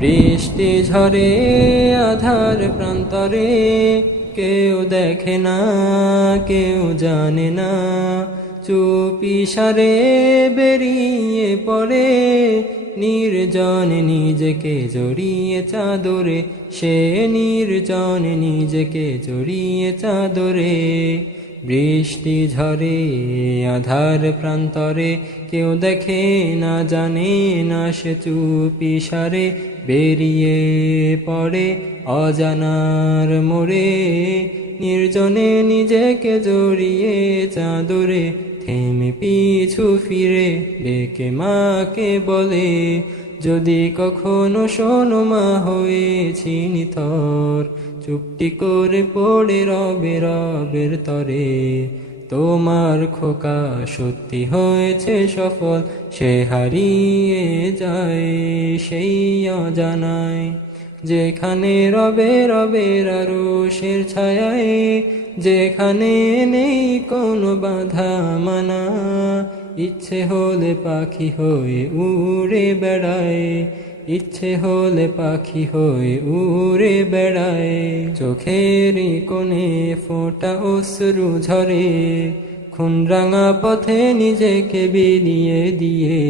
বৃষ্টি ঝরে আধার প্রান্তরে, কেউ দেখে না কেউ জানে না, চুপি সারে বেরিয়ে পড়ে, নির্জন নিজেকে জড়িয়ে চাদরে, সে নির্জন নিজেকে জড়িয়ে চাদরে। বৃষ্টি ঝরে আধার প্রান্তরে, কেউ দেখে না জানে না, সে চুপি সারে বেরিয়ে পড়ে অজানার মোড়ে, নির্জনে নিজেকে জড়িয়ে চাদরে। থেমে পিছু ফিরে ডেকে মাকে বলে, যদি কখনো শোনো মা হয়েছি নিথর, চুপটি করে পড়ে রবে রবের তরে। তোমার খোকা সত্যি হয়েছে সফল, সে হারিয়ে যায় সেই অজানায়, যেখানে রবে রবের আরশের ছায়ায়, যেখানে নেই কোনো বাধা মানা। ইচ্ছে হলে পাখি হয়ে উড়ে বেড়ায়, ইচ্ছে হলে পাখি হয়ে উড়ে বেড়ায়। চোখের কোণে ফোঁটা অশ্রু ঝরে, খুন রাঙা পথে নিজেকে বিলিয়ে দিয়ে।